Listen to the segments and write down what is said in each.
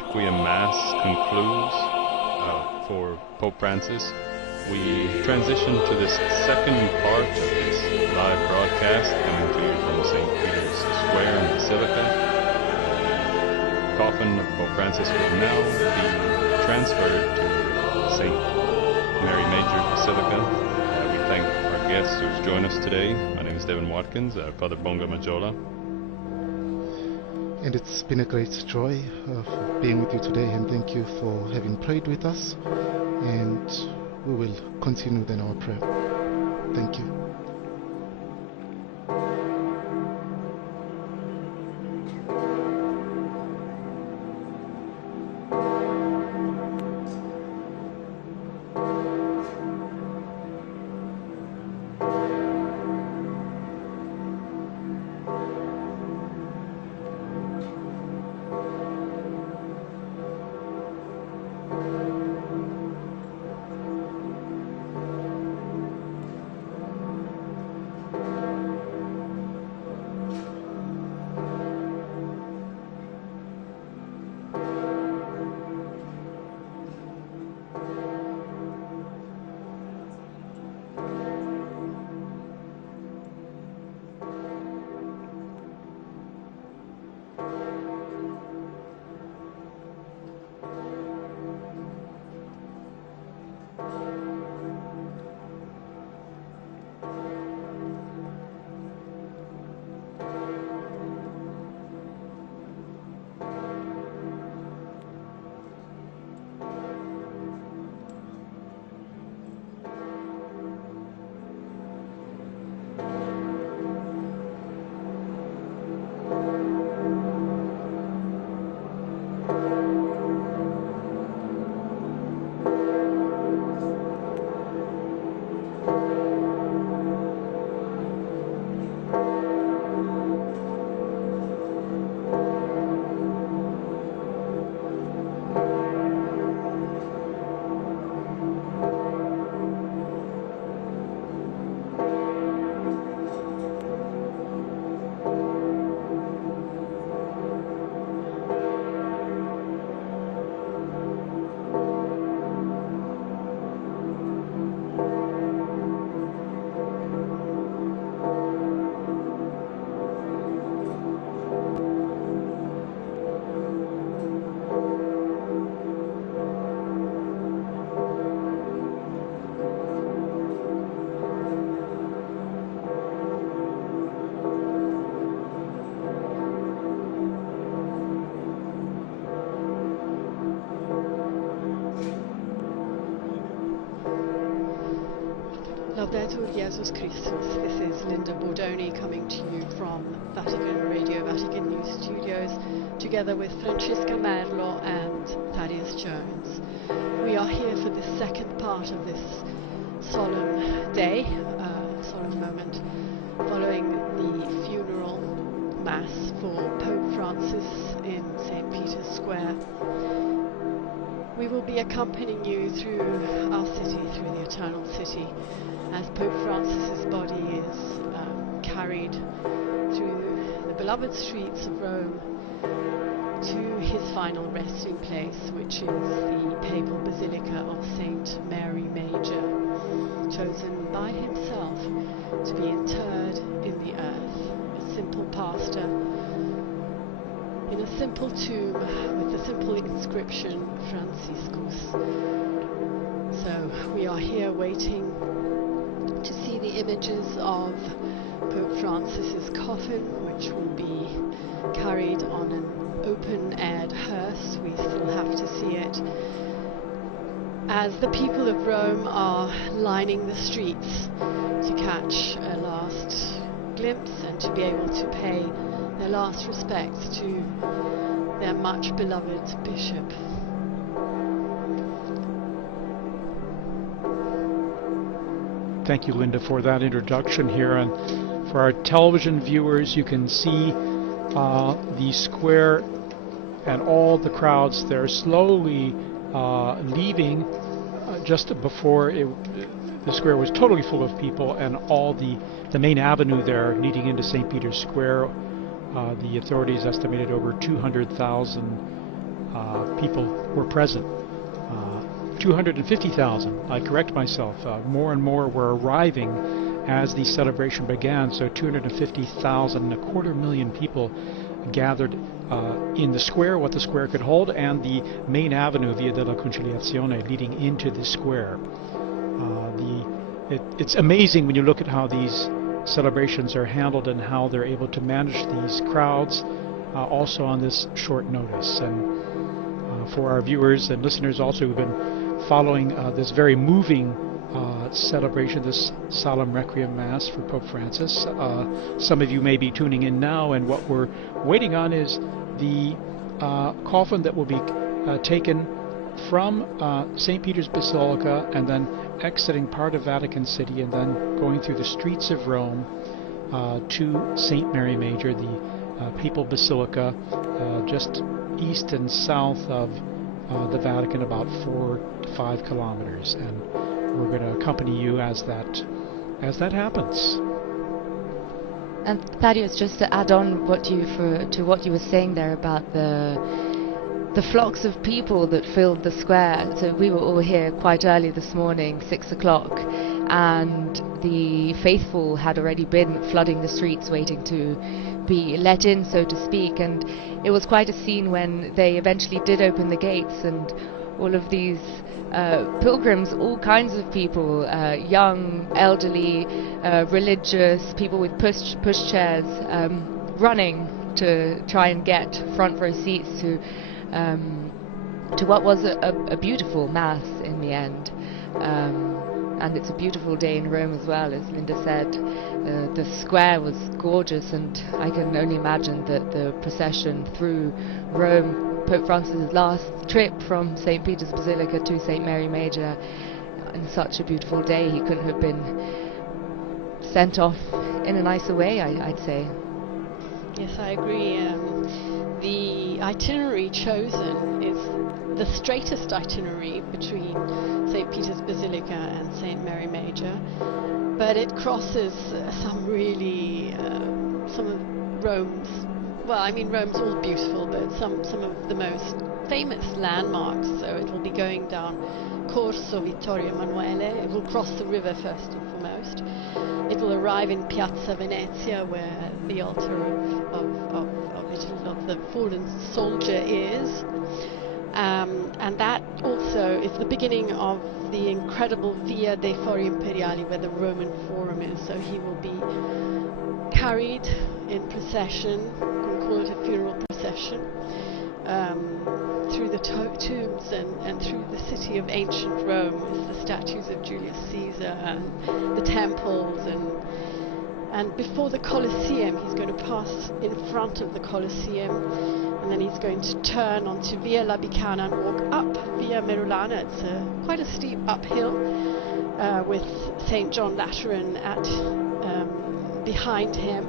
Requiem Mass concludes for Pope Francis, we transition to this second part of this live broadcast coming to you from St. Peter's Square and Basilica. The coffin of Pope Francis will now be transferred to St. Mary Major Basilica. We thank our guest who's joined us today. My name is Devin Watkins, Father Bonga Majola. And it's been a great joy of being with you today, and thank you for having prayed with us. And we will continue then our prayer. Thank you. Laudetur Jesus Christus. This is Linda Bordoni coming to you from Vatican Radio, Vatican News Studios, together with Francesca Merlo and Thaddeus Jones. We are here for the second part of this solemn day, solemn moment, following the funeral mass for Pope Francis in St. Peter's Square. We will be accompanying you through our city, through the Eternal City, as Pope Francis's body is carried through the beloved streets of Rome to his final resting place, which is the Papal Basilica of St. Mary Major, chosen by himself to be interred in the earth. A simple pastor in a simple tomb with the simple inscription Franciscus. So we are here waiting to see the images of Pope Francis's coffin, which will be carried on an open-aired hearse. We still have to see it, as the people of Rome are lining the streets to catch a last glimpse and to be able to pay their last respects to their much beloved bishop. Thank you, Linda, for that introduction here. And for our television viewers, you can see the square and all the crowds there slowly leaving just before the square was totally full of people, and all the main avenue there leading into St. Peter's Square. The authorities estimated over 200,000 people were present. 250,000, I correct myself, more and more were arriving as the celebration began, so 250,000, a quarter million people gathered in the square, what the square could hold, and the main avenue, Via della Conciliazione, leading into the square. It's amazing when you look at how these celebrations are handled and how they're able to manage these crowds also on this short notice. And for our viewers and listeners also who've been following this very moving celebration, this solemn requiem mass for Pope Francis. Some of you may be tuning in now, and what we're waiting on is the coffin that will be taken from St. Peter's Basilica and then exiting part of Vatican City and then going through the streets of Rome to St. Mary Major, the Papal Basilica, just east and south of the Vatican, about 4 to 5 kilometers, and we're going to accompany you as that happens. And Thaddeus, just to add on to what you were saying there about the flocks of people that filled the square. So we were all here quite early this morning, 6 o'clock, and the faithful had already been flooding the streets waiting to be let in, so to speak, and it was quite a scene when they eventually did open the gates, and all of these pilgrims, all kinds of people, young, elderly, religious, people with push chairs, running to try and get front row seats to what was a beautiful mass in the end. And it's a beautiful day in Rome as well, as Linda said. The square was gorgeous, and I can only imagine that the procession through Rome, Pope Francis' last trip from St. Peter's Basilica to St. Mary Major, in such a beautiful day, he couldn't have been sent off in a nicer way, I'd say. Yes, I agree. The itinerary chosen is the straightest itinerary between St. Peter's Basilica and St. Mary Major, but it crosses some of Rome's, Rome's all beautiful, but some of the most famous landmarks. So it will be going down Corso Vittorio Emanuele. It will cross the river first and foremost. It will arrive in Piazza Venezia, where the altar of the fallen soldier is. And that also is the beginning of the incredible Via dei Fori Imperiali, where the Roman Forum is. So he will be carried in procession, we call it a funeral procession, through the tombs and through the city of ancient Rome, with the statues of Julius Caesar and the temples, and before the Colosseum. He's going to pass in front of the Colosseum, and then he's going to turn onto Via Labicana and walk up Via Merulana. It's quite a steep uphill, with St. John Lateran behind him,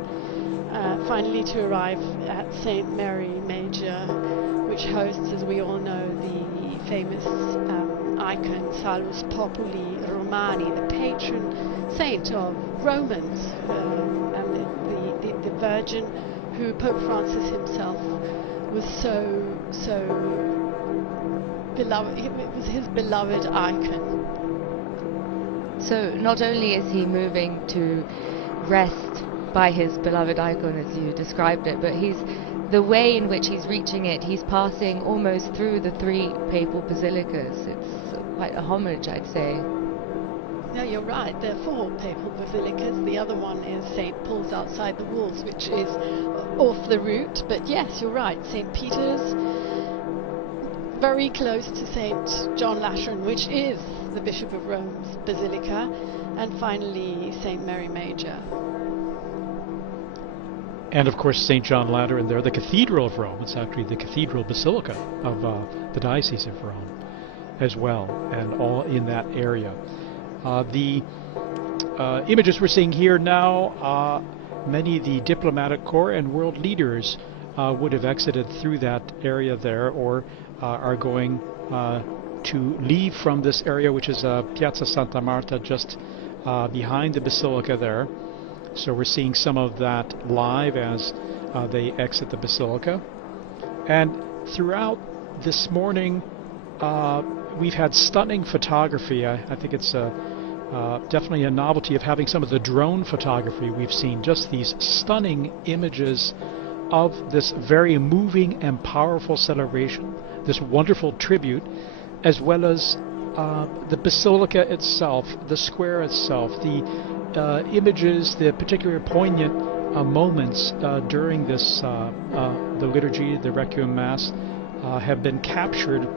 finally to arrive at St. Mary Major, which hosts, as we all know, the famous icon Salus Populi Romani, the patron saint of Romans, and the Virgin who Pope Francis himself was so beloved. It was his beloved icon. So not only is he moving to rest by his beloved icon, as you described it, but the way in which he's reaching it, he's passing almost through the 3 papal basilicas. It's quite a homage, I'd say. No, you're right. There are 4 papal basilicas. The other one is St. Paul's outside the walls, which is off the route. But yes, you're right. St. Peter's, very close to St. John Lateran, which is the Bishop of Rome's basilica, and finally St. Mary Major. And of course, St. John Lateran there, the Cathedral of Rome. It's actually the Cathedral Basilica of the Diocese of Rome as well, and all in that area. The images we're seeing here now, many of the diplomatic corps and world leaders would have exited through that area there, or are going to leave from this area, which is Piazza Santa Marta, just behind the Basilica there. So we're seeing some of that live as they exit the Basilica. And throughout this morning we've had stunning photography. I think it's definitely a novelty of having some of the drone photography we've seen. Just these stunning images of this very moving and powerful celebration, this wonderful tribute, as well as the basilica itself, the square itself, the images, the particular poignant moments during this, the liturgy, the Requiem Mass, have been captured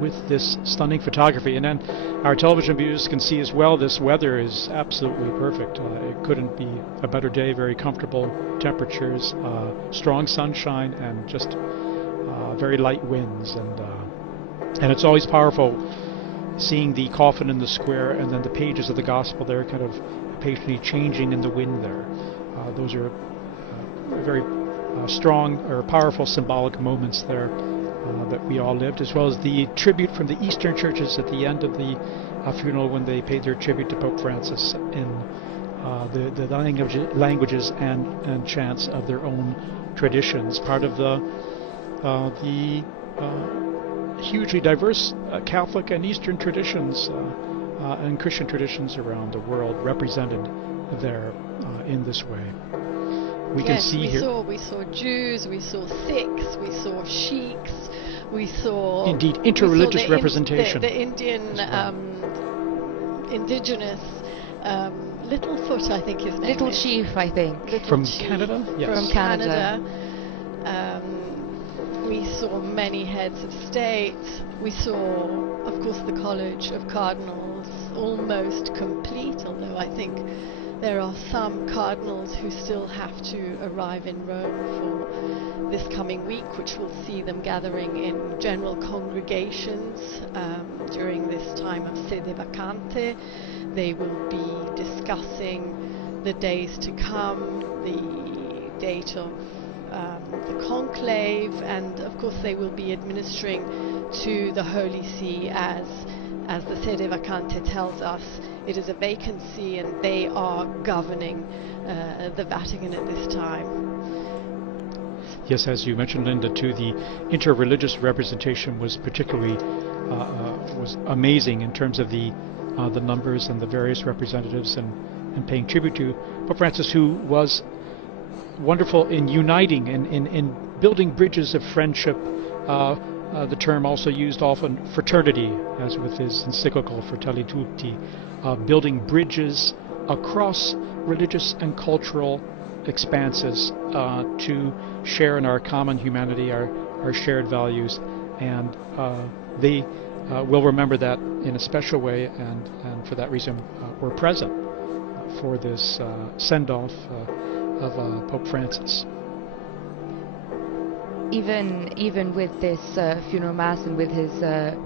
with this stunning photography. And then our television viewers can see as well, this weather is absolutely perfect. It couldn't be a better day, very comfortable temperatures, strong sunshine, and just very light winds. And it's always powerful seeing the coffin in the square and then the pages of the gospel there kind of patiently changing in the wind there. Those are very strong or powerful symbolic moments there that we all lived, as well as the tribute from the Eastern churches at the end of the funeral when they paid their tribute to Pope Francis in the languages and chants of their own traditions, part of the hugely diverse Catholic and Eastern traditions and Christian traditions around the world represented there in this way. We can see here. We saw Jews, we saw Sikhs, we saw Sheiks, we saw indeed interreligious representation. The Indian indigenous Littlefoot, I think his name Little is. Chief, I think. From Chief. Canada? Yes. From Canada. We saw many heads of state. We saw, of course, the College of Cardinals almost complete, although I think there are some cardinals who still have to arrive in Rome for this coming week, which will see them gathering in general congregations during this time of sede vacante. They will be discussing the days to come, the date of the conclave, and of course they will be administering to the Holy See as the sede vacante tells us. It is a vacancy, and they are governing the Vatican at this time. Yes, as you mentioned, Linda, too, the interreligious representation was particularly was amazing in terms of the numbers and the various representatives and paying tribute to Pope Francis, who was wonderful in uniting and in building bridges of friendship. The term also used often fraternity, as with his encyclical Fratelli Tutti, building bridges across religious and cultural expanses to share in our common humanity, our shared values, and they will remember that in a special way, and for that reason were present for this send-off of Pope Francis. Even with this funeral mass and with his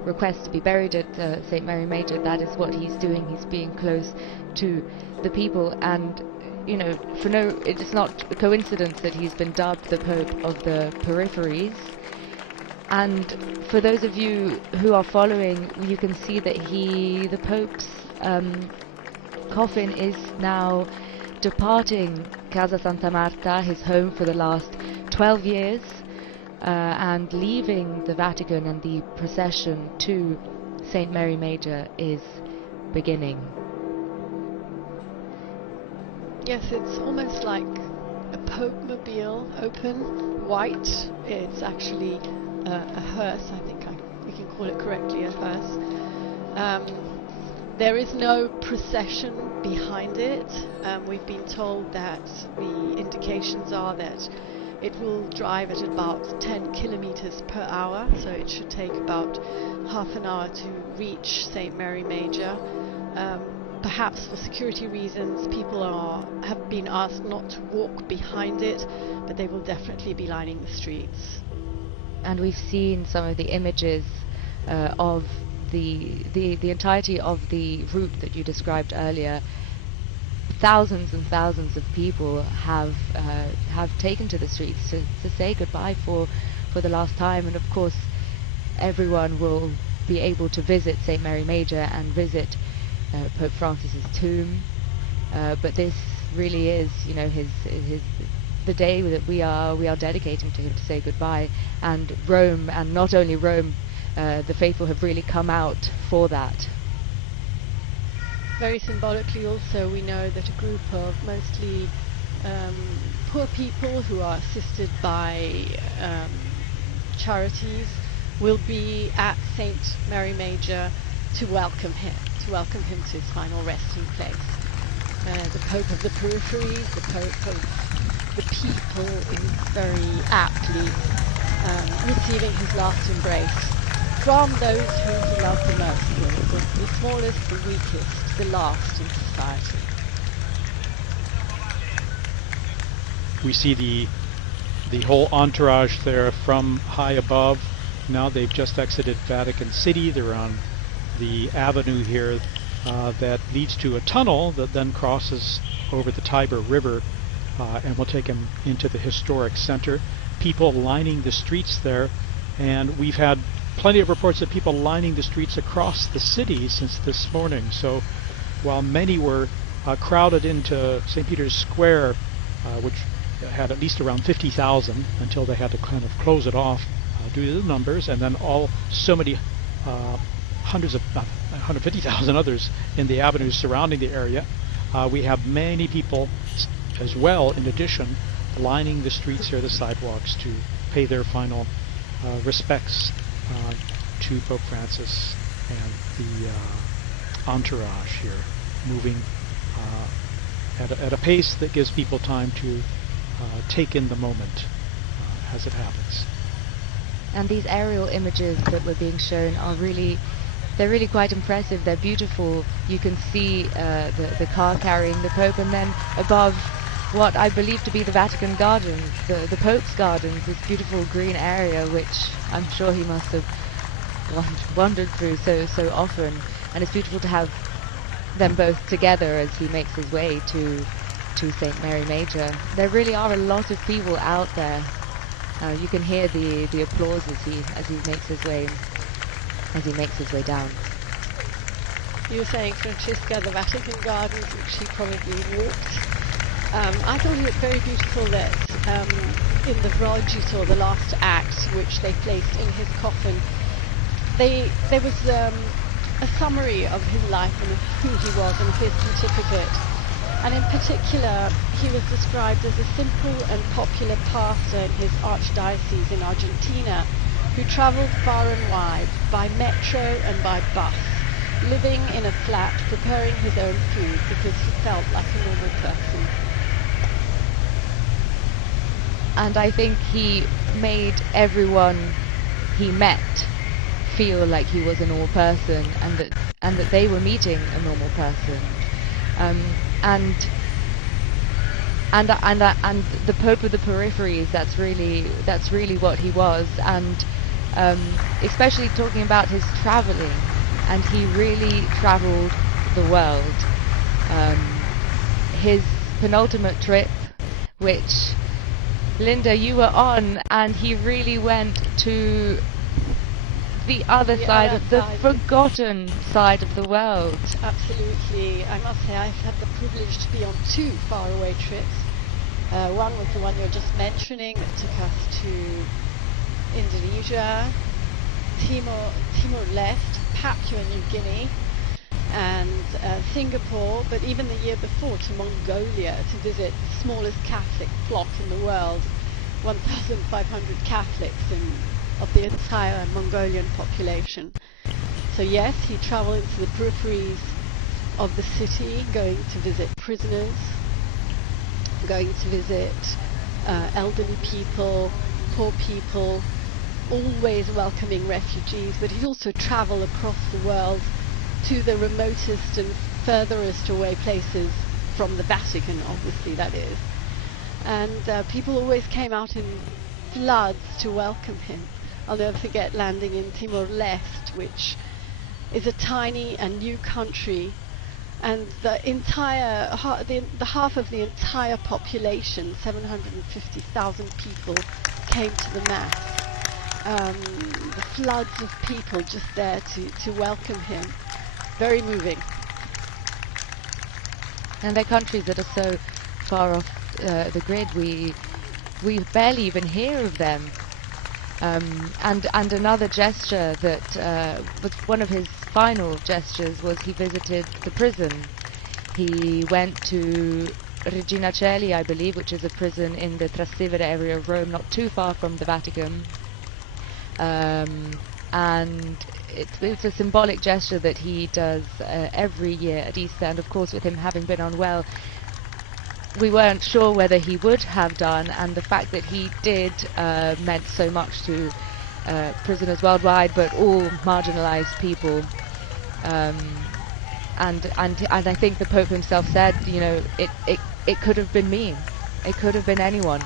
request to be buried at St. Mary Major, that is what he's doing. He's being close to the people, and it's not a coincidence that he's been dubbed the Pope of the peripheries. And for those of you who are following, you can see that the Pope's coffin is now departing Casa Santa Marta, his home for the last 12 years, and leaving the Vatican, and the procession to St. Mary Major is beginning. Yes, it's almost like a Pope-mobile, open, white. It's actually a hearse, I think we can call it correctly, a hearse. There is no procession behind it. We've been told that the indications are that it will drive at about 10 kilometers per hour, so it should take about half an hour to reach St. Mary Major. Perhaps for security reasons, people have been asked not to walk behind it, but they will definitely be lining the streets. And we've seen some of the images of the entirety of the route that you described earlier. Thousands and thousands of people have taken to the streets to say goodbye for the last time, and of course everyone will be able to visit St. Mary Major and visit Pope Francis's tomb, but this really is, his the day that we are dedicating to him to say goodbye. And Rome, and not only Rome, the faithful have really come out for that. Very symbolically also, we know that a group of mostly poor people who are assisted by charities will be at St. Mary Major to welcome him to his final resting place. The Pope of the peripheries, the Pope of the people, is very aptly receiving his last embrace from those whom he loved the most, the smallest, the weakest, the last in society. We see the whole entourage there from high above. Now they've just exited Vatican City. They're on the avenue here that leads to a tunnel that then crosses over the Tiber River and will take them into the historic center. People lining the streets there, and we've had plenty of reports of people lining the streets across the city since this morning. So while many were crowded into St. Peter's Square, which had at least around 50,000 until they had to kind of close it off due to the numbers, and then so many hundreds of 150,000 others in the avenues surrounding the area. We have many people as well, in addition, lining the streets here, the sidewalks, to pay their final respects to Pope Francis and the entourage here, moving at a pace that gives people time to take in the moment as it happens. And these aerial images that were being shown are they're really quite impressive. They're beautiful. You can see the car carrying the Pope, and then above what I believe to be the Vatican Gardens, the Pope's Gardens, this beautiful green area which I'm sure he must have wandered through so often. And it's beautiful to have them both together as he makes his way to St. Mary Major. There really are a lot of people out there. You can hear the applause as he makes his way down. You were saying, Francesca, the Vatican Gardens, which he probably walked. I thought it was very beautiful that in the Vroj you saw the last act, which they placed in his coffin. There was a summary of his life and of who he was and his pontificate. And in particular, he was described as a simple and popular pastor in his archdiocese in Argentina, who travelled far and wide by metro and by bus, living in a flat, preparing his own food because he felt like a normal person. And I think he made everyone he met feel like he was a normal person, and that they were meeting a normal person. And the Pope of the peripheries, that's really what he was. And especially talking about his traveling, and he really traveled the world. His penultimate trip, which Linda, you were on, and he really went to the other side, the forgotten side of the world. Absolutely. I must say I've had the privilege to be on two faraway trips. One was the one you're just mentioning that took us to Indonesia, Timor-Leste, Papua New Guinea, and Singapore, but even the year before to Mongolia to visit the smallest Catholic flock in the world, 1,500 Catholics of the entire Mongolian population. So yes, he travelled into the peripheries of the city, going to visit prisoners, going to visit elderly people, poor people, always welcoming refugees, but he'd also travel across the world to the remotest and furthest away places from the Vatican, obviously, that is. And people always came out in floods to welcome him. I'll never forget landing in Timor-Leste, which is a tiny and new country, and the half of the entire population, 750,000 people, came to the Mass. The floods of people just there to welcome him. Very moving. And they're countries that are so far off the grid. we barely even hear of them. And another gesture that was one of his final gestures was he visited the prison. He went to Regina Coeli, I believe, which is a prison in the Trastevere area of Rome, not too far from the Vatican. And it's a symbolic gesture that he does every year at Easter, and of course with him having been unwell, we weren't sure whether he would have done, and the fact that he did meant so much to prisoners worldwide, but all marginalized people. And I think the Pope himself said, you know, it could have been me, it could have been anyone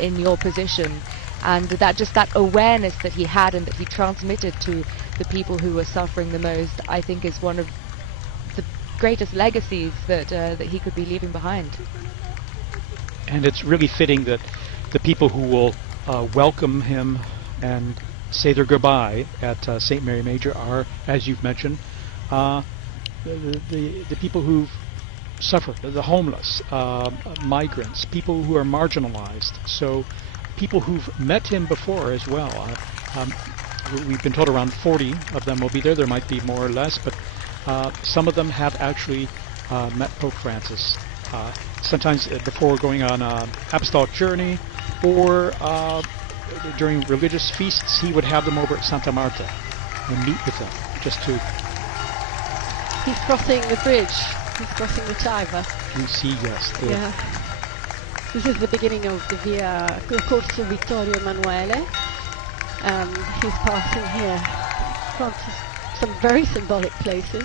in your position, and that awareness that he had and that he transmitted to the people who were suffering the most, I think is one of the greatest legacies that he could be leaving behind. And it's really fitting that the people who will welcome him and say their goodbye at St. Mary Major are, as you've mentioned, the people who've suffered, the homeless, migrants, people who are marginalized. So people who've met him before as well. We've been told around 40 of them will be there. There might be more or less, but some of them have actually met Pope Francis. Sometimes before going on an apostolic journey, or during religious feasts, he would have them over at Santa Marta and meet with them, just to... He's crossing the bridge. He's crossing the Tiber. You see, yes. Yeah. This is the beginning of the Via Corso Vittorio Emanuele. He's passing here from some very symbolic places.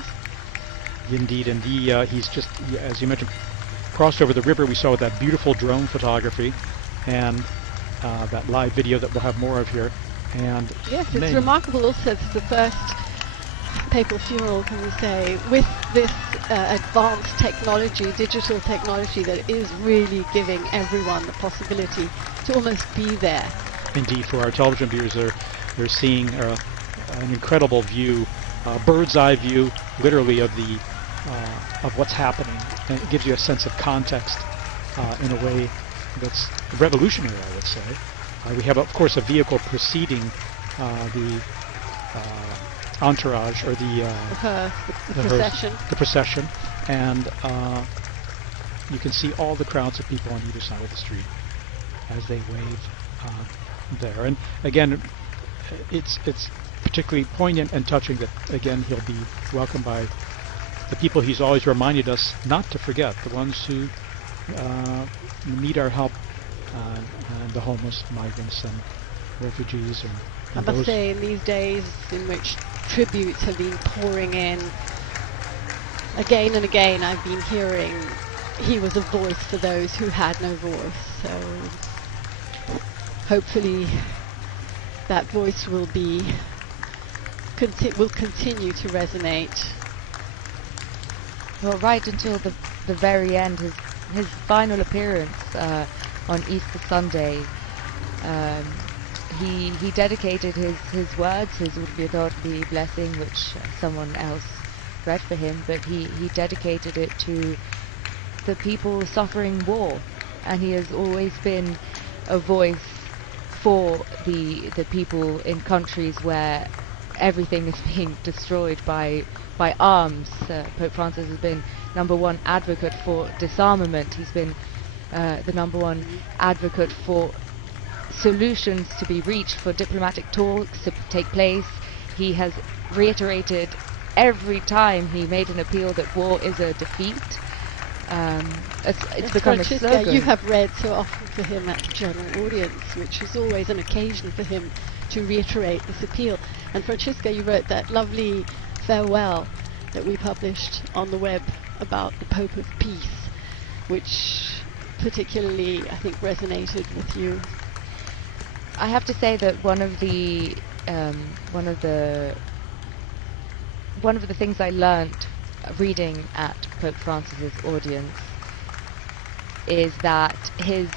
Indeed, and he's just, as you mentioned, crossed over the river. We saw that beautiful drone photography and that live video that we'll have more of here. And yes, it's remarkable also. It's the first papal funeral, can we say, with this advanced technology, digital technology, that is really giving everyone the possibility to almost be there. Indeed, for our television viewers, they're seeing an incredible view, bird's eye view, literally, of the of what's happening, and it gives you a sense of context in a way that's revolutionary, I would say. We have, of course, a vehicle preceding the entourage, or the procession. The procession, and you can see all the crowds of people on either side of the street as they wave there. And again, it's particularly poignant and touching that, again, he'll be welcomed by the people he's always reminded us not to forget, the ones who need our help, and the homeless, migrants, and refugees. I must say, in these days in which tributes have been pouring in, again and again I've been hearing he was a voice for those who had no voice. So hopefully that voice will continue to resonate. Well, right until the very end, his final appearance on Easter Sunday, he dedicated his words, his Urbi et Orbi blessing, which someone else read for him, but he dedicated it to the people suffering war, and he has always been a voice for the people in countries where everything is being destroyed by arms. Pope Francis has been #1 advocate for disarmament. He's been the #1 advocate for solutions to be reached, for diplomatic talks to take place. He has reiterated every time he made an appeal that war is a defeat. It's become a slogan. You have read so often for him at the general audience, which is always an occasion for him to reiterate this appeal. And Francesca, you wrote that lovely farewell that we published on the web about the Pope of Peace, which particularly, I think, resonated with you. I have to say that one of the things I learnt reading at Pope Francis's audience is that his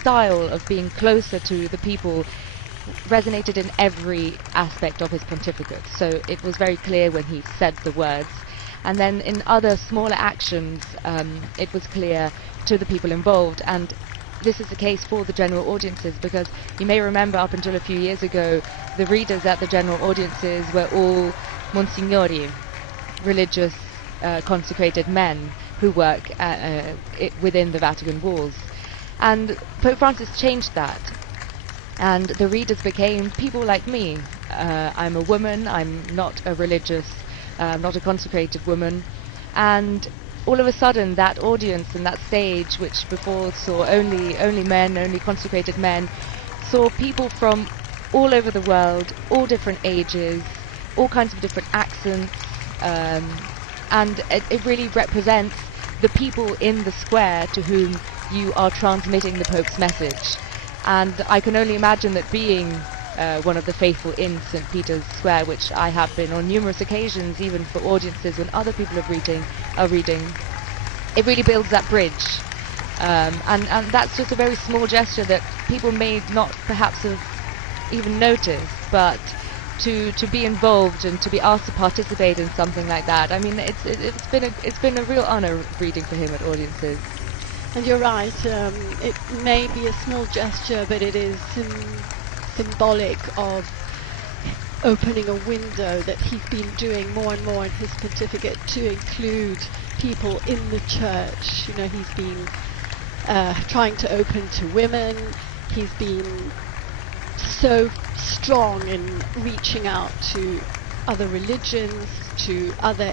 style of being closer to the people resonated in every aspect of his pontificate. So it was very clear when he said the words, And then in other smaller actions, it was clear to the people involved. And this is the case for the general audiences, because you may remember up until a few years ago, the readers at the general audiences were all Monsignori, religious consecrated men who work within the Vatican walls. And Pope Francis changed that, and the readers became people like me. I'm a woman, I'm not a religious, not a consecrated woman, and all of a sudden that audience and that stage, which before saw only men, only consecrated men, saw people from all over the world, all different ages, all kinds of different accents, and it really represents the people in the square to whom you are transmitting the Pope's message. And I can only imagine that being one of the faithful in St. Peter's Square, which I have been on numerous occasions, even for audiences when other people are reading, it really builds that bridge. And that's just a very small gesture that people may not perhaps have even noticed, but to be involved and to be asked to participate in something like that, I mean, it's been a real honor reading for him at audiences. And you're right, it may be a small gesture, but it is symbolic of opening a window that he's been doing more and more in his pontificate to include people in the church. You know, he's been trying to open to women. He's been so strong in reaching out to other religions, to other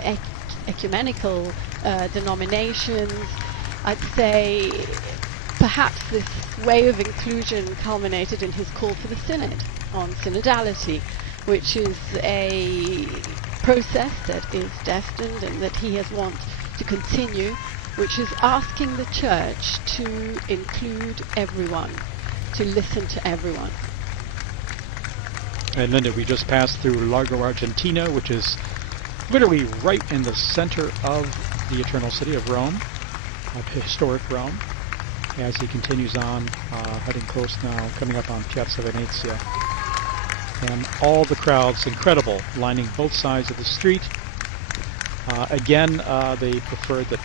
ecumenical denominations. I'd say perhaps this way of inclusion culminated in his call for the Synod on synodality, which is a process that is destined and that he has wanted to continue, which is asking the Church to include everyone, to listen to everyone. And Linda, we just passed through Largo Argentina, which is literally right in the center of the Eternal City of Rome, of historic Rome, as he continues on, heading close now, coming up on Piazza Venezia. And all the crowds, incredible, lining both sides of the street. Again, they preferred that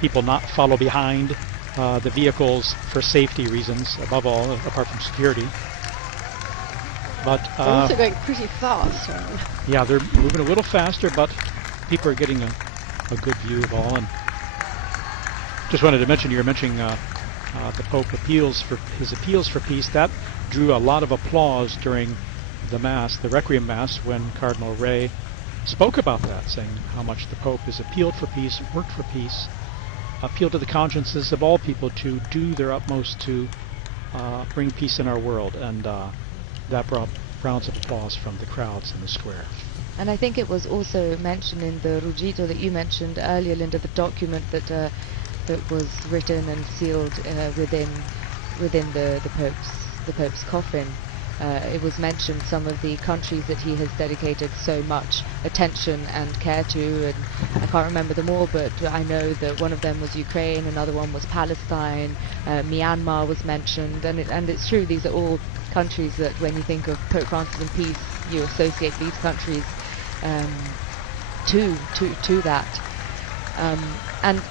people not follow behind the vehicles for safety reasons, above all, apart from security. But They're also going pretty fast, right? Yeah, they're moving a little faster, but people are getting a good view of all. And just wanted to mention, you were mentioning the Pope appeals for peace. That drew a lot of applause during the Mass, the Requiem Mass, when Cardinal Ray spoke about that, saying how much the Pope has appealed for peace, worked for peace, appealed to the consciences of all people to do their utmost to bring peace in our world. And that brought rounds of applause from the crowds in the square. And I think it was also mentioned in the Ruggito that you mentioned earlier, Linda, the document that was written and sealed within the Pope's coffin. It was mentioned some of the countries that he has dedicated so much attention and care to, and I can't remember them all, but I know that one of them was Ukraine, another one was Palestine, Myanmar was mentioned, and it's true, these are all countries that when you think of Pope Francis and peace, you associate these countries to that. And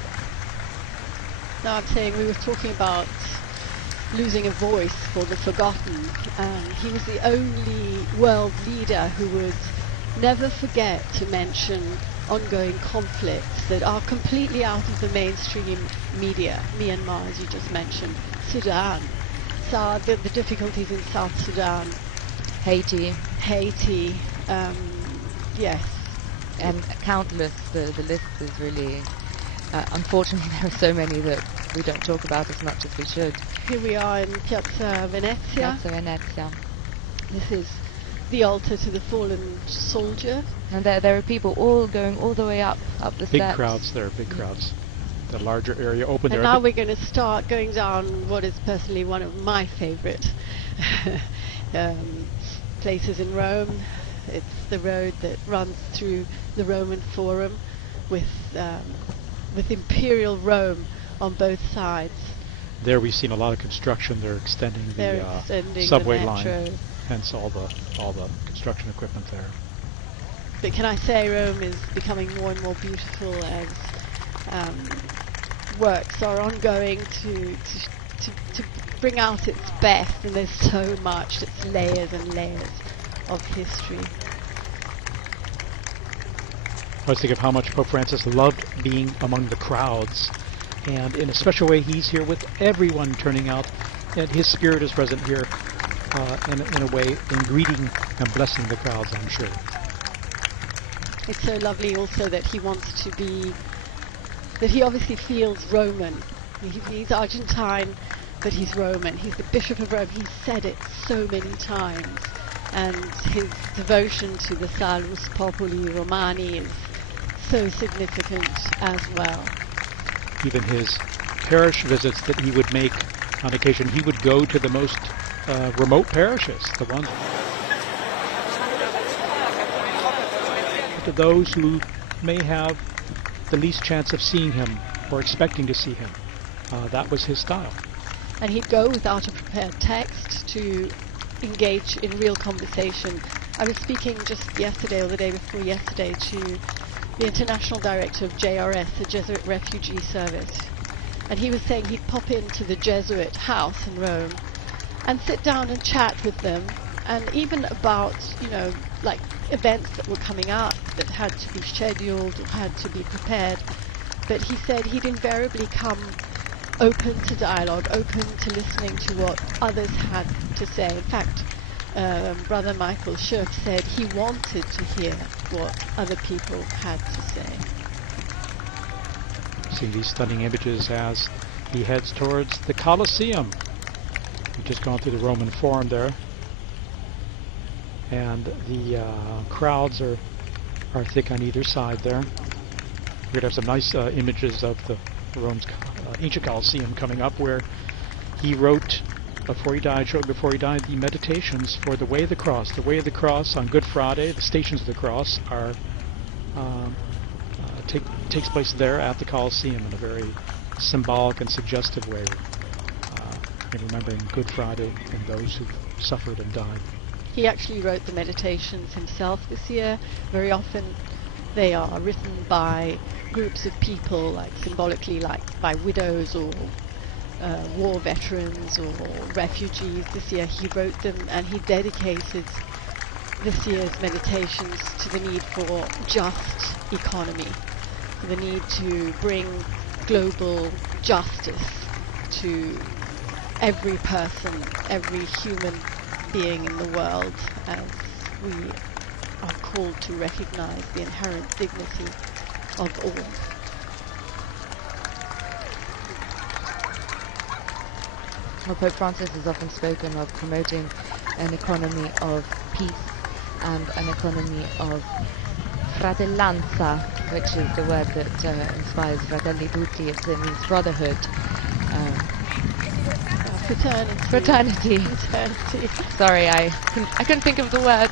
no, I'm saying we were talking about losing a voice for the forgotten. He was the only world leader who would never forget to mention ongoing conflicts that are completely out of the mainstream media. Myanmar, as you just mentioned, Sudan, the difficulties in South Sudan, Haiti, yes, and countless. The list is really. Unfortunately, there are so many that we don't talk about as much as we should. Here we are in Piazza Venezia. Piazza Venezia. This is the altar to the fallen soldier. And there are people all going all the way up the steps. Big crowds there, big crowds. The larger area open there. And now we're going to start going down what is personally one of my favorite places in Rome. It's the road that runs through the Roman Forum with Imperial Rome on both sides. There we've seen a lot of construction. They're extending the subway line, hence all the construction equipment there. But can I say Rome is becoming more and more beautiful as works are ongoing to bring out its best, and there's so much, it's layers and layers of history. I was thinking of how much Pope Francis loved being among the crowds, and in a special way he's here with everyone turning out, and his spirit is present here in a way in greeting and blessing the crowds, I'm sure. It's so lovely also that he wants to be, that he obviously feels Roman. He's Argentine, but he's Roman. He's the Bishop of Rome. He's said it so many times, and his devotion to the Salus Populi Romani is so significant as well. Even his parish visits that he would make on occasion, he would go to the most remote parishes, the ones to those who may have the least chance of seeing him or expecting to see him. That was his style. And he'd go without a prepared text to engage in real conversation. I was speaking just yesterday or the day before yesterday to the International Director of JRS, the Jesuit Refugee Service, and he was saying he'd pop into the Jesuit house in Rome and sit down and chat with them, and even about, like events that were coming up that had to be scheduled or had to be prepared. But he said he'd invariably come open to dialogue, open to listening to what others had to say. In fact, Brother Michael Schurf said he wanted to hear what other people had to say. Seeing these stunning images as he heads towards the Colosseum. We've just gone through the Roman Forum there, and the crowds are thick on either side there. We're going to have some nice images of the Rome's ancient Colosseum coming up, where he wrote shortly before he died, the meditations for the Way of the Cross. The Way of the Cross on Good Friday, the Stations of the Cross are takes place there at the Colosseum in a very symbolic and suggestive way, in remembering Good Friday and those who suffered and died. He actually wrote the meditations himself this year. Very often they are written by groups of people, like symbolically, like by widows or war veterans or refugees. This year he wrote them, and he dedicated this year's meditations to the need for just economy, for the need to bring global justice to every person, every human being in the world, as we are called to recognize the inherent dignity of all. Well, Pope Francis has often spoken of promoting an economy of peace and an economy of fratellanza, which is the word that inspires Fratelli Tutti. It means brotherhood. Fraternity. Sorry, I couldn't think of the word.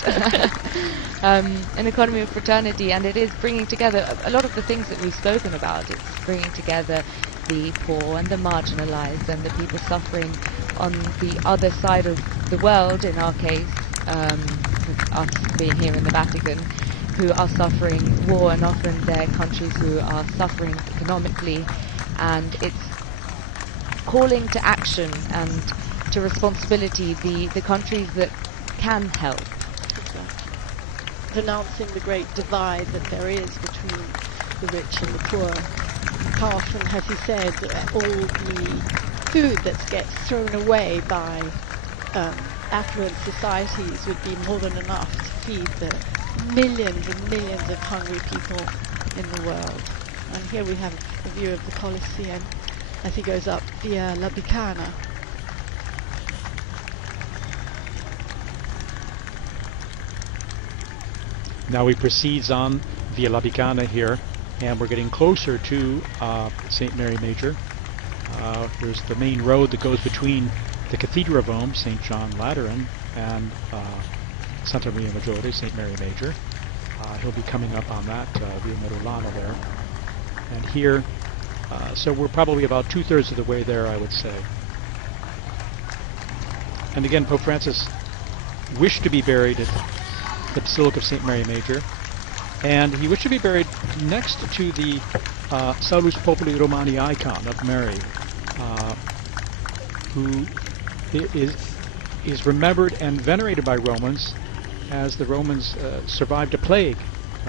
An economy of fraternity, and it is bringing together a lot of the things that we've spoken about. It's bringing together the poor and the marginalized and the people suffering on the other side of the world, in our case, us being here in the Vatican, who are suffering war, and often they're countries who are suffering economically, and it's calling to action and to responsibility the countries that can help. Denouncing the great divide that there is between the rich and the poor. How often has he said all the food that gets thrown away by affluent societies would be more than enough to feed the millions and millions of hungry people in the world. And here we have a view of the Colosseum as he goes up via La Bicana. Now he proceeds on via La Bicana here, and we're getting closer to St. Mary Major. There's the main road that goes between the Cathedral of Rome, St. John Lateran, and Santa Maria Maggiore, St. Mary Major. He'll be coming up on that via Merulana there. And here, so we're probably about 2/3 of the way there, I would say. And again, Pope Francis wished to be buried at the Basilica of St. Mary Major, and he wished to be buried next to the Salus Populi Romani icon of Mary, who is remembered and venerated by Romans, as the Romans survived a plague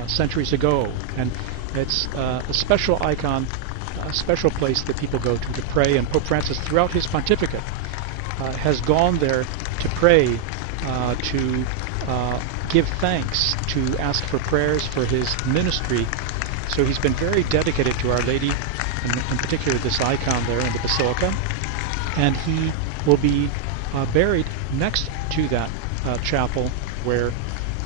centuries ago, and it's a special icon, a special place that people go to pray, and Pope Francis, throughout his pontificate, has gone there to pray, to give thanks, to ask for prayers for his ministry. So he's been very dedicated to Our Lady, and in particular this icon there in the Basilica, and he will be buried next to that chapel where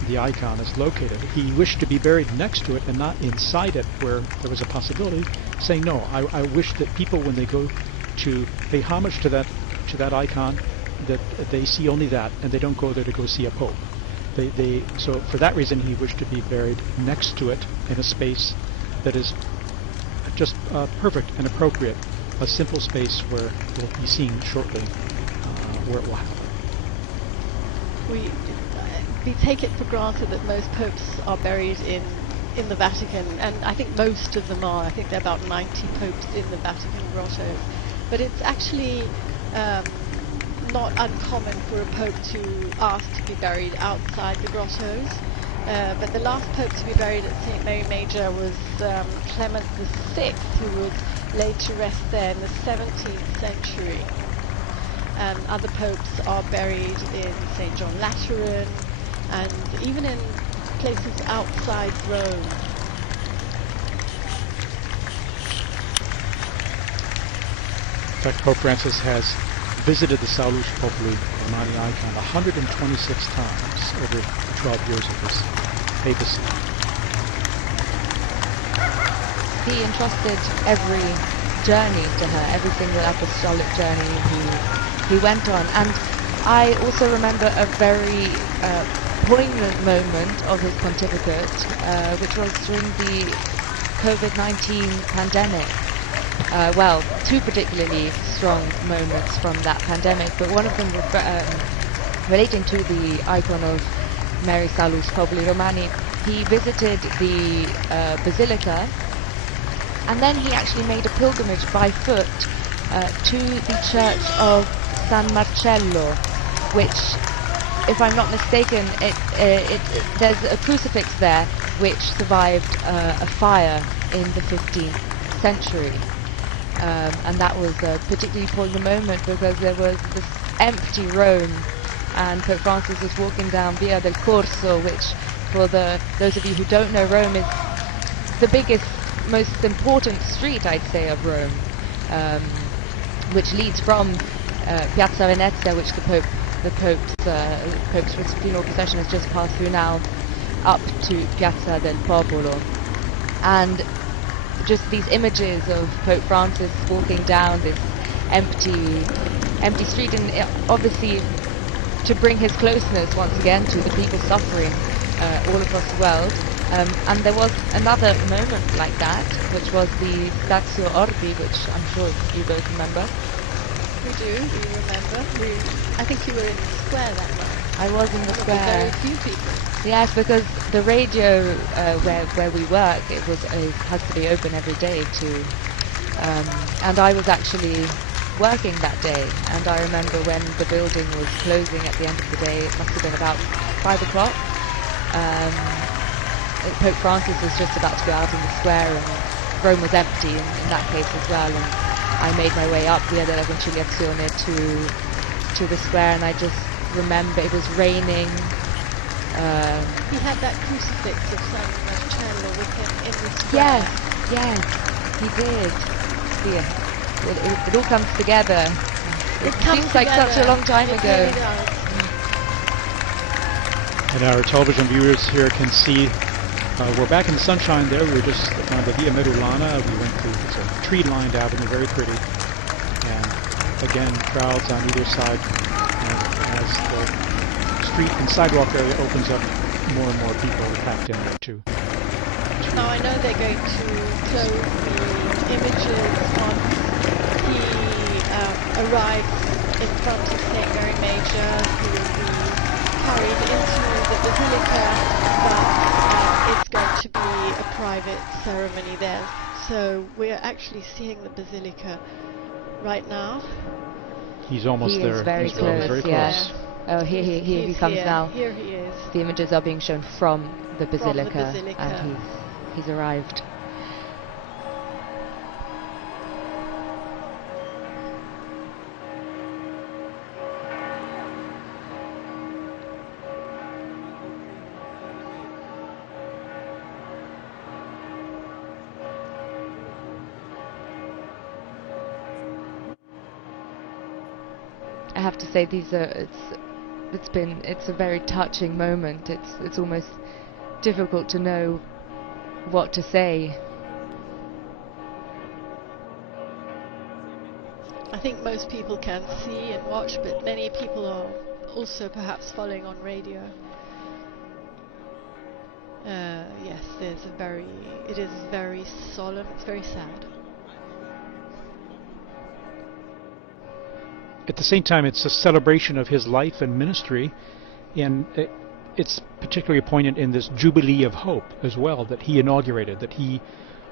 the icon is located. He wished to be buried next to it and not inside it, where there was a possibility, saying, no, I wish that people, when they go to pay homage to that icon, that they see only that, and they don't go there to go see a pope. So for that reason, he wished to be buried next to it in a space that is just perfect and appropriate, a simple space where we'll be seeing shortly where it will happen. We take it for granted that most popes are buried in the Vatican, and I think most of them are. I think there are about 90 popes in the Vatican grottos. But it's actually not uncommon for a pope to ask to be buried outside the grottos. But the last pope to be buried at St. Mary Major was Clement VI, who was laid to rest there in the 17th century. And other popes are buried in St. John Lateran, and even in places outside Rome. In fact, Pope Francis has visited the Salus Populi Romani icon 126 times over the 12 years of his papacy. He entrusted every journey to her, every single apostolic journey he went on. And I also remember a very poignant moment of his pontificate, which was during the COVID-19 pandemic. Well, two particularly strong moments from that pandemic, but one of them relating to the icon of Mary Salus Populi Romani. He visited the Basilica, and then he actually made a pilgrimage by foot to the church of San Marcello, which, if I'm not mistaken, there's a crucifix there which survived a fire in the 15th century. And that was a particularly poignant moment because there was this empty Rome, and Pope Francis was walking down Via del Corso, which, for those of you who don't know, Rome is the biggest, most important street, I'd say, of Rome, which leads from Piazza Venezia, which the Pope's funeral procession has just passed through now, up to Piazza del Popolo. And just these images of Pope Francis walking down this empty street, and obviously to bring his closeness once again to the people suffering all across the world. And there was another moment like that, which was the Statio Orbi, which I'm sure you both remember. We remember. I think you were in the square that night. I was in the square. Very few people. Yes, because the radio where we work, it has to be open every day and I was actually working that day, and I remember when the building was closing at the end of the day, it must have been about 5 o'clock. Pope Francis was just about to go out in the square, and Rome was empty in that case as well, and I made my way up Via della Conciliazione to the square, and I just remember it was raining. He had that crucifix of San Marcello with him in the square. Yes, he did. Yeah. It all comes together. It seems like such a long time ago. Really does. And our television viewers here can see we're back in the sunshine there. We were just on the Via Merulana. We went through, it's a tree-lined avenue, very pretty. And again, crowds on either side as the street and sidewalk area opens up. More and more people are packed in there too. Now I know they're going to close the images once he arrives in front of St. Mary Major. He will be carried into the Basilica, but it's going to be private ceremony there. So we're actually seeing the basilica right now. He's almost He there. is very He's very close, close. yeah. Oh, here he He's comes here. now. Here he is. The images are being shown from the basilica, basilica. and he's arrived. I have to say, it's a very touching moment. It's almost difficult to know what to say. I think most people can see and watch, but many people are also perhaps following on radio. Yes, it is very solemn, it's very sad. At the same time, it's a celebration of his life and ministry, and it's particularly poignant in this Jubilee of Hope as well that he inaugurated, that he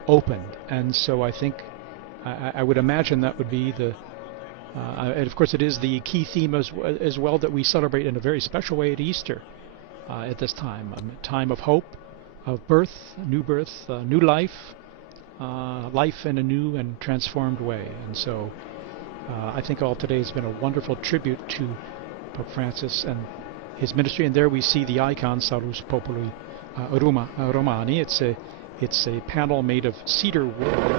opened. And so I think, I would imagine that would be and of course it is the key theme as well that we celebrate in a very special way at Easter at this time, a time of hope, of birth, new life, life in a new and transformed way. And so I think all today has been a wonderful tribute to Pope Francis and his ministry. And there we see the icon Salus Populi Romani. It's a panel made of cedar wood.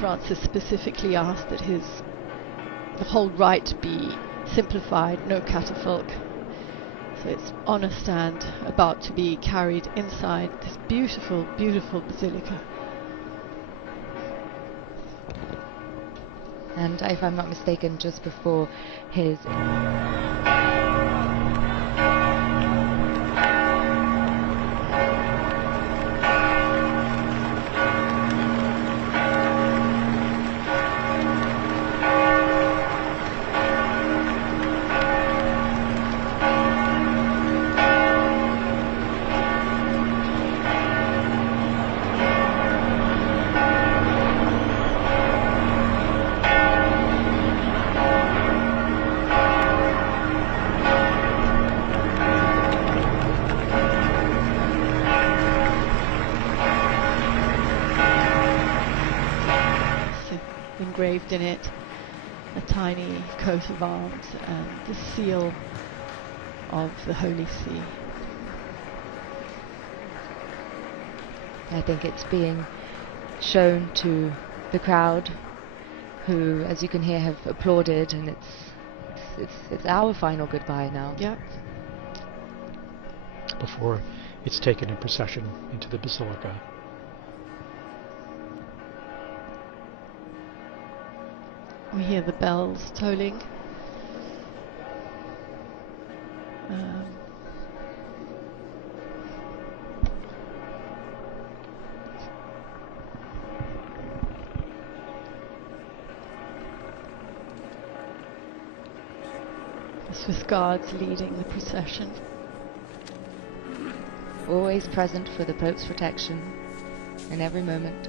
Francis specifically asked that the whole rite be simplified, no catafalque. So it's on a stand, about to be carried inside this beautiful, beautiful basilica. And if I'm not mistaken, just before his engraved in it a tiny coat of arms and the seal of the Holy See. I think it's being shown to the crowd, who, as you can hear, have applauded, and it's our final goodbye now. Yep. Before it's taken in procession into the basilica. We hear the bells tolling. The Swiss Guards leading the procession. Always present for the Pope's protection in every moment.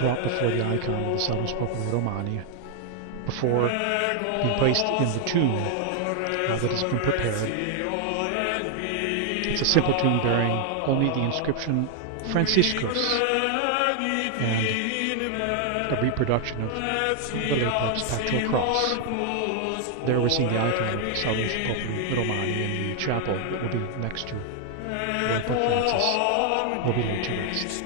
Brought before the icon of the Salus Populi Romani, before being placed in the tomb that has been prepared. It's a simple tomb bearing only the inscription Franciscus and a reproduction of the late Pope's pastoral cross. There we're seeing the icon of Salus Populi Romani in the chapel that will be next to where Pope Francis will be laid to rest.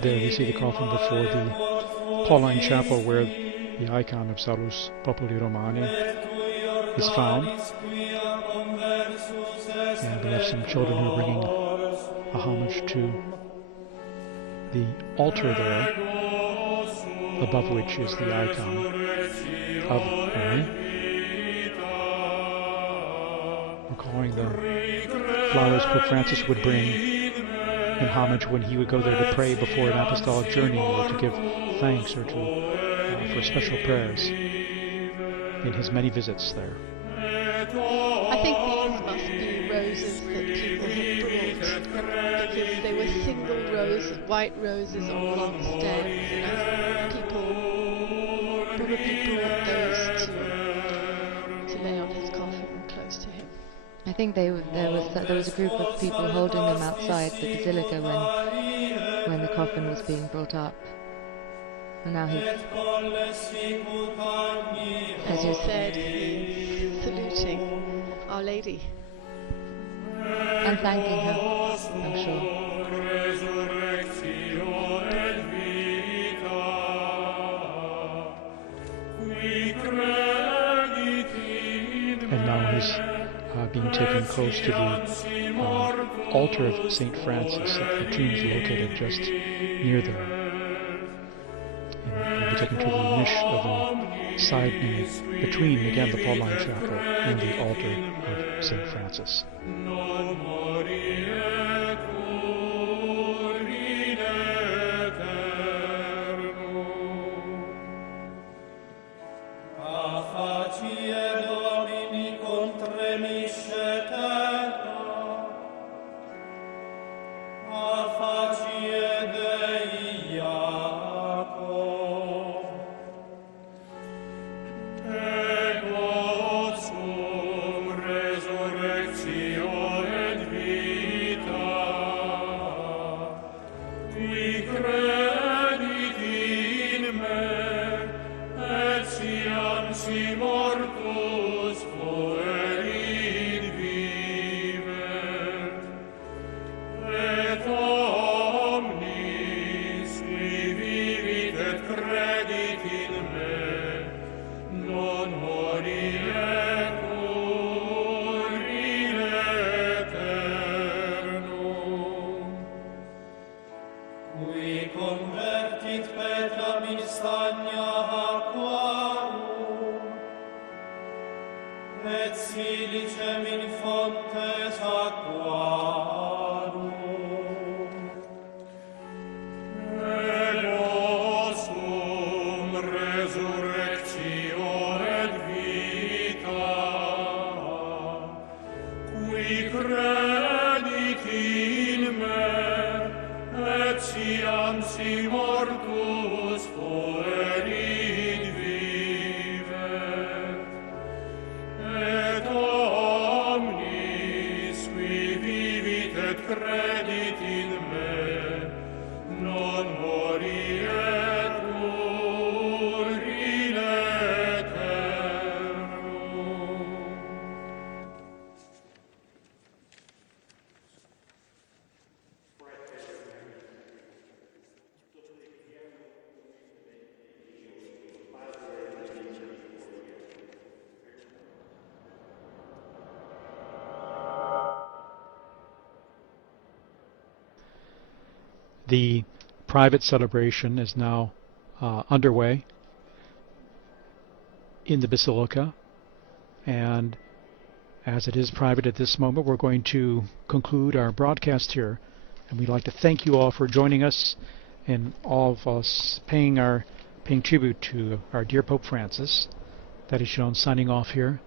There we see the coffin before the Pauline Chapel where the icon of Salus Populi Romani is found. And we have some children who are bringing a homage to the altar there, above which is the icon of Mary, recalling the flowers Pope Francis would bring in homage when he would go there to pray before an apostolic journey, or to give thanks, or to for special prayers in his many visits there. I think these must be roses that people have brought, because they were single roses, white roses on long stems, and as people probably brought those to lay on his coffin close to him. I think there was a group of people holding them outside the basilica when the coffin was being brought up. And now he's, As you said, he's saluting Our Lady. and thanking her, I'm sure. And now he's being taken close to the altar of St. Francis. The tomb's located just near there. And he'll be taken to the niche of the side between, again, the Pauline Chapel and the altar of St. Francis. The private celebration is now underway in the Basilica, and as it is private at this moment, we're going to conclude our broadcast here, and we'd like to thank you all for joining us, and all of us paying tribute to our dear Pope Francis. That is Joan signing off here.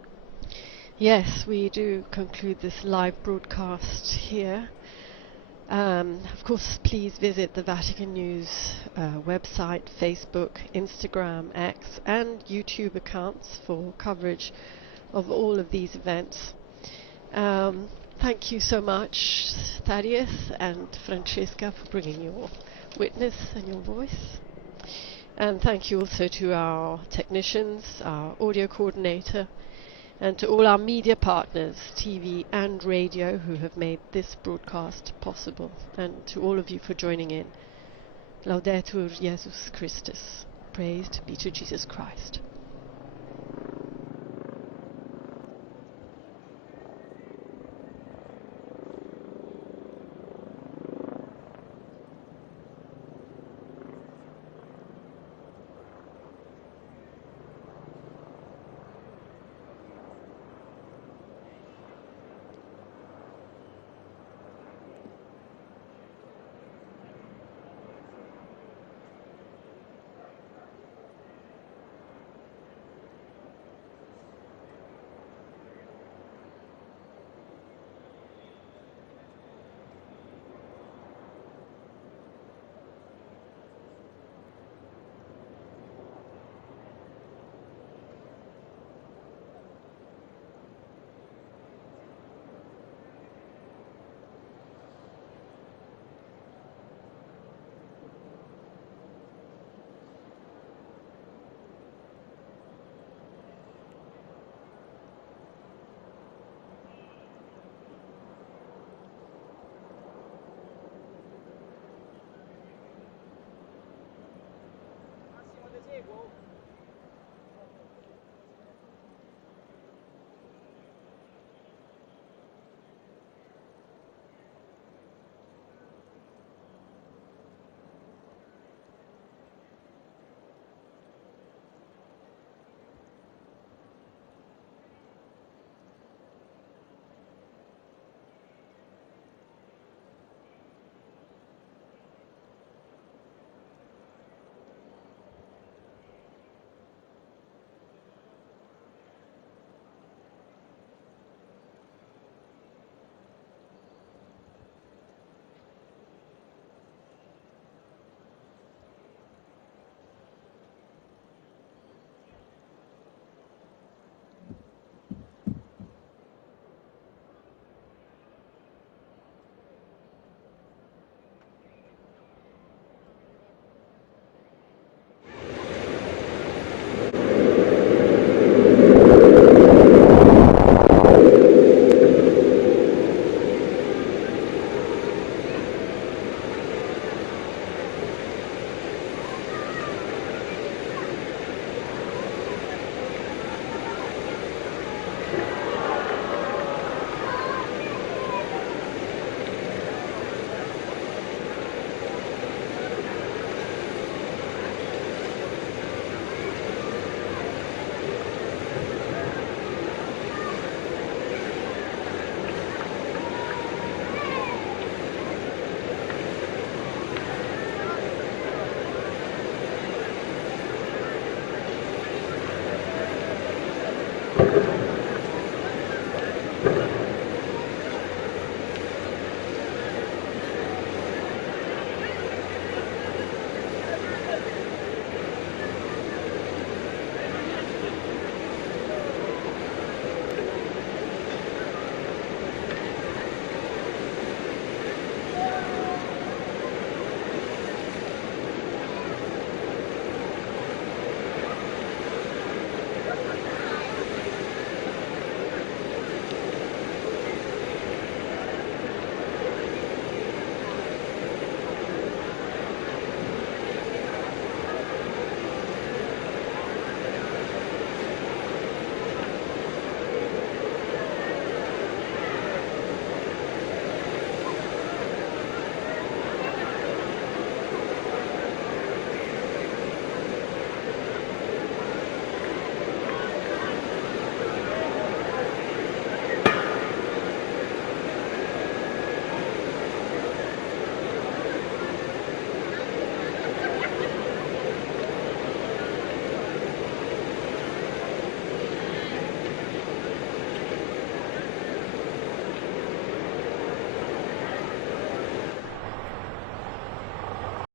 Yes, we do conclude this live broadcast here. Of course, please visit the Vatican News website, Facebook, Instagram, X, and YouTube accounts for coverage of all of these events. Thank you so much, Thaddeus and Francesca, for bringing your witness and your voice. And thank you also to our technicians, our audio coordinator, and to all our media partners, TV and radio, who have made this broadcast possible, and to all of you for joining in. Laudetur Jesus Christus. Praised be to Jesus Christ.